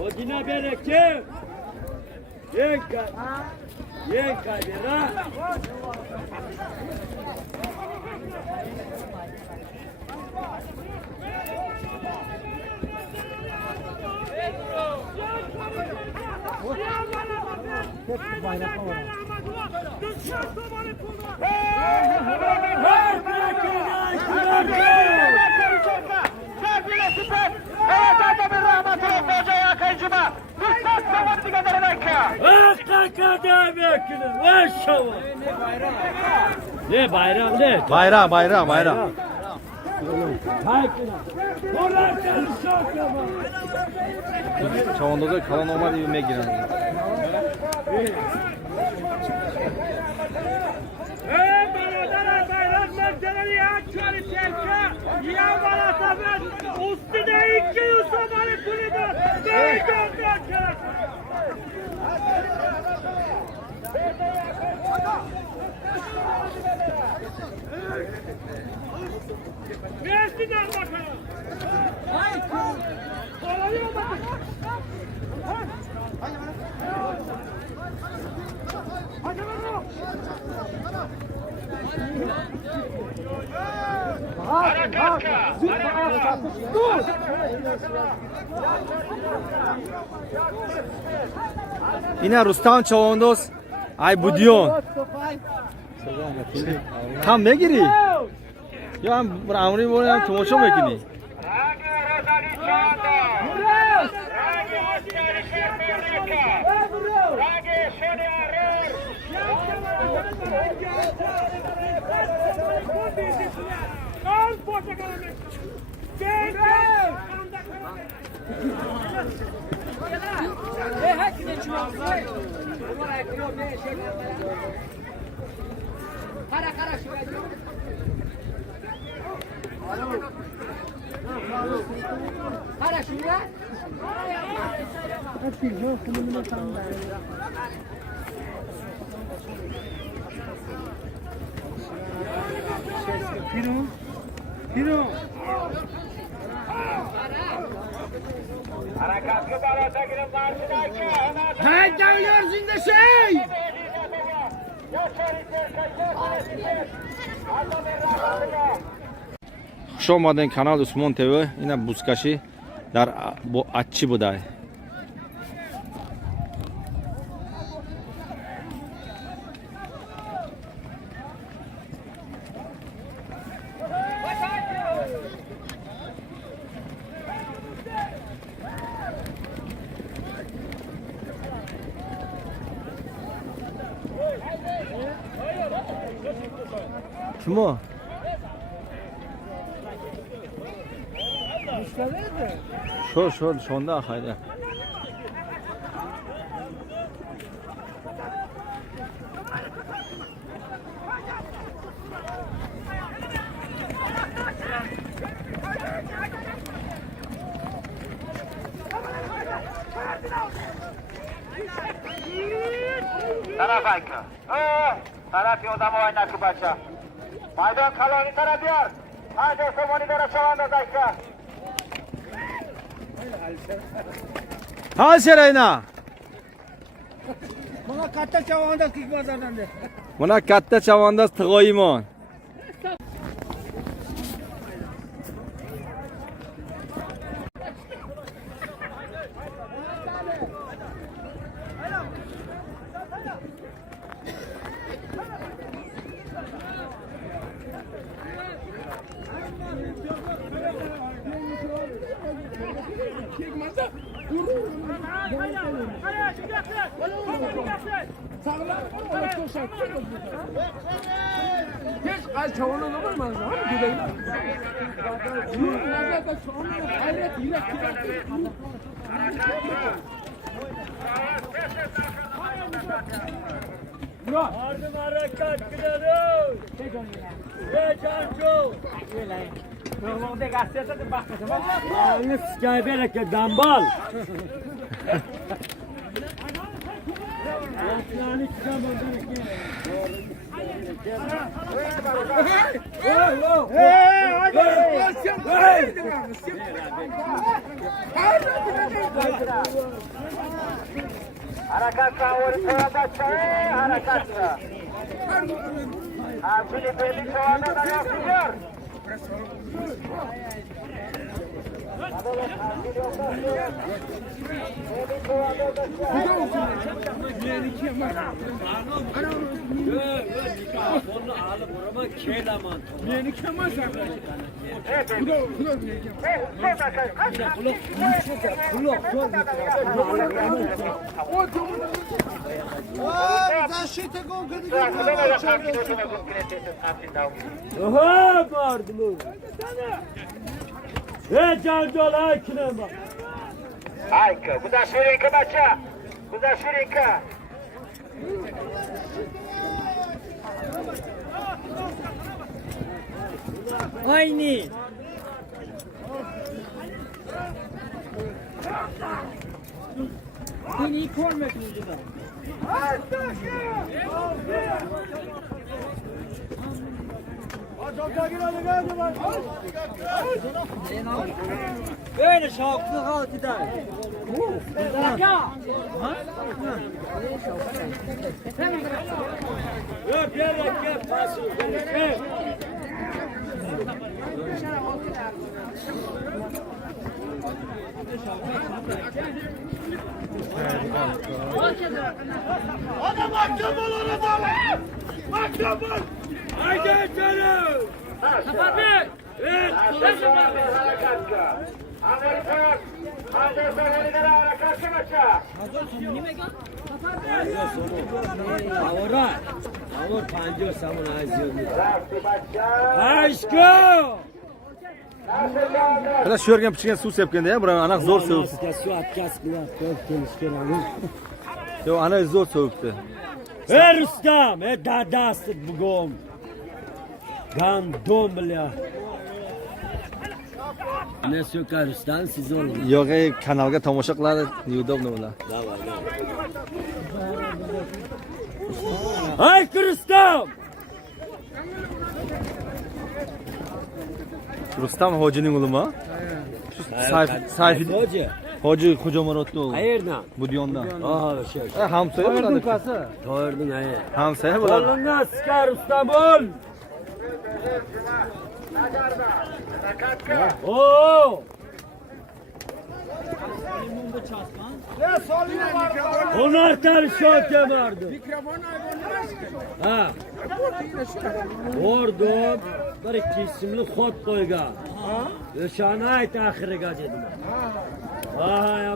Odina bereke. Yenka. Yenka bera. Ne bayram ne? Bayram bayram bayram. Çavandozda kalan olmadı yemeğe giren. Versinler bakalım. Hayır. Olayı mı bakın? Hadi bakalım. Dur. Yine Rustam Çavandoz. Ay bu diyor. Tam ne giri? Ya Amri bu ne? Tomoşo mu ekini? Hey, geliyorsun da şey! Xush omading kanal Usmon TV. Yine buzkashi dar bu achchi buday. Kim o? Şu anda haydi. Tarafayka. Taraf yodam oynak bacha. Maydon kaloni taraf yor. Hadi somoni dara şavanda zayka. Hal serayna. Bana katta çavanda kikmazlardan de. Buna katta chavandoz tig'oyimon. Ay çavuğun olur mu? Hadi gidelim. Nerede çavuğun? Hayret yine Murat. Ardım harekat gidelim. Hey Cancu. Normalde gazetede de bakmasın. Anne sıkay bereke dambal. Yani çıkan oradan Harekatla ortaya başla. Harekatla. Filipinli şu anda da yapıyor. Oha vardı bu. Cancal Aykın'a bak. Ayka, bu da Şirinka maça. Bu da Şirinka. Aynı. Seni iyi görmedim burada. Böyle şavklı halt eder. Yok gerek yok. Pasır. Gerek yok. Hadi mahkum ol orada lan! Mahkum ol! Haydi canım. Kapat. Evet. Harekatla. Amerika. Anderson Oliver'a harekatla maça. Avora. Avor panjo samun azıyor. Rasti maça. Aşkım. Mana shu yerga pichgan suv sepganda ya, bular aniq zo'r sovib. Su atkas qilar. Kelishgan. Yo, ana zo'r sovibdi. Ey Rustam, ey dadasi bugün. Gandom bile. Ne söker Rustam siz olun. Yo'q, kanalga tomosha qiladi, udobno ular. Ay Rustam. Rustam hojining ulimi? Sayfi Hoca. Hoji Xo'jamurodni o'g'li. Qayerdan? Budyondan. Aha şey. Hamsoya bo'ladi. To'rdun ay. Hamsoya bo'ladi. Qo'lingga sikar Rustam ol. Oo. Onlar tabi şoke vardı. Ha. Orada bir iki isimli kod koyga. Şana ait ahire gazetim. Aha.